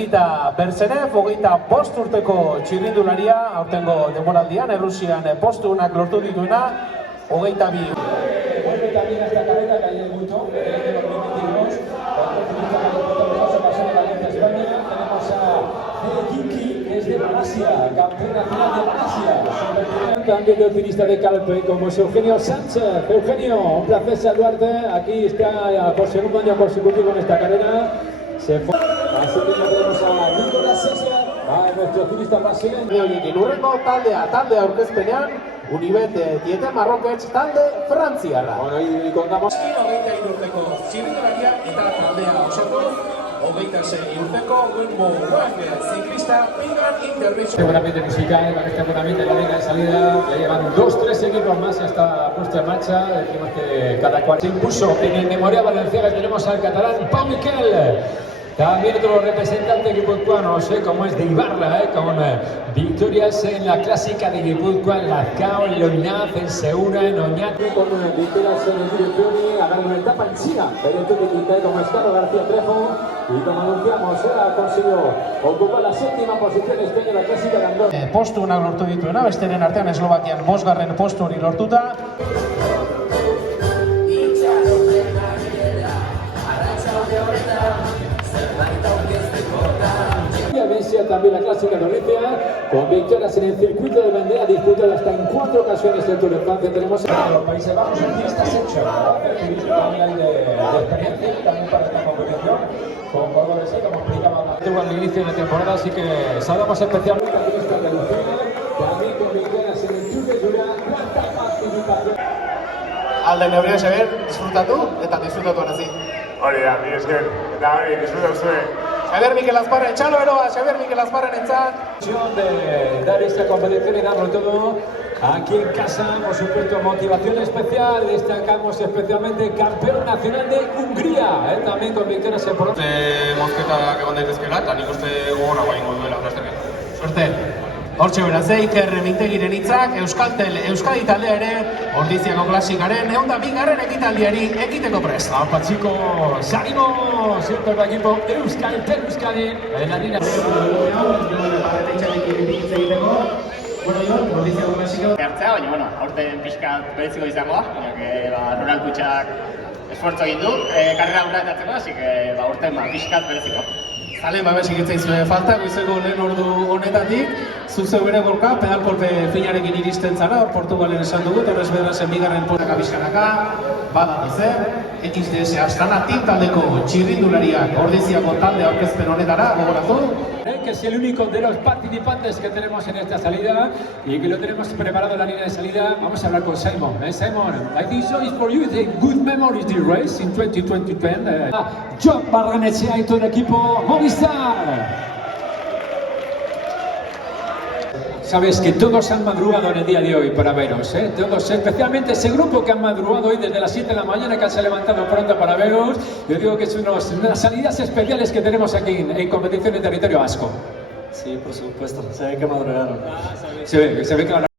Nikita Berserev, 25 urteko txirrindularia, aurtengo denboraldian, Errusian postu onak lortu dituena, 22. Vuelve también a esta carrera que hay el mucho, de los 22, pasó de Valencia, España. Tenemos a Kinki, que es de Malasia, campeón nacional de Malasia. También del finista de Calpe, como es Eugenio Sánchez. Eugenio, un placer saludarte. Aquí está por segundo año consecutivo en esta carrera. Se fue. Así que ya tenemos a Nicolás César, a nuestro finista brasileño. Lurrengo talde aurkezpenean, Unibet Diete Marrokets talde frantziarra. Bueno, y contamos. 23 urteko txirrindularia eta taldea osatu, 26 urteko Wimbo Wang ciclista Pigan Intervision. Seguramente musical, con este seguramente la liga de salida, ya llevan 2-3 equipos más, ya está puesto en marcha, decimos que cada cual se impuso. En el Memorial Valenciaga tenemos al catalán Pau Miquel. También otro representante guipuzcoano, como es de Ibarra, con victorias en la clásica de Guipúzcoa, en Lazcao, en Lorinaz, en Segura, en Oñate. Con victorias en el Directori, ha ganado una etapa en China, pero de Quintana como Escalo García Trejo, y como anunciamos, consiguió ocupar la séptima posición este año en la clásica de Andorra. Postu onak lortu dituena, besteren artean Eslovakian 5. postu hori lortuta. Vencia también la clásica de Valencia, con victorias en el circuito de bandera, disputada hasta en 4 ocasiones el Tour de Francia. Tenemos a los Países Bajos en esta sección, también hay de experiencia también para esta competición, con jugadores como explicaba al inicio de la temporada, así que saludamos especialmente a esta de Lucena, también con victorias en el Tour de Jura, cuarta participación. Alde neurea Xabier, disfrutatu eta disfrutatu arazi. Hori da, mi esker, eta hori, disfruta zuen. Xabier Mikel Azparren, txalo eroa, Xabier Mikel Azparren entzat. De dar esta competición y darlo todo aquí en casa, por supuesto, motivación especial. Destacamos especialmente campeón nacional de Hungría, también con victorias en Polonia. Mozketak egon daitezkela, eta nik uste gogorragoa ingo duela, lasterketa. Suerte. Hortxe beraz, Iker Mintegiren hitzak, Euskaltel, Euskadi taldea ere, Ordiziako klasikaren, 102. ekitaldiari ekiteko prest. Apa chicos, ánimo, siempre el equipo Euskaltel Euskadi, en la línea. Hartzea, baina, aurten pixka bereziko izangoa, Ronald Kutxak esfortzo egin du, karrera urratatzeko, así que aurten pixkat bereziko. Zalen babesik itzaizue falta, goizeko lehen ordu honetatik, zuzeu ere gorka, pedalkolpe finarekin iristen zara, Portugalen esan dugu, Torres Bedrasen 2. poraka bizkanaka, bada dizer, XDS Astana team taldeko txirrindulariak Ordiziako talde aurkezpen honetara, gogoratu. Que es el único de los participantes que tenemos en esta salida y que lo tenemos preparado en la línea de salida. Vamos a hablar con Simon. Simon, I think so is for you the good memories the race in 2020. John Barranechea y todo el equipo Movistar. Sabes que todos han madrugado en el día de hoy para veros, todos, especialmente ese grupo que han madrugado hoy desde las 7 de la mañana, que se ha levantado pronto para veros. Yo digo que es unas salidas especiales que tenemos aquí en competición en territorio vasco. Sí, por supuesto, se ve que madrugaron. Se ve que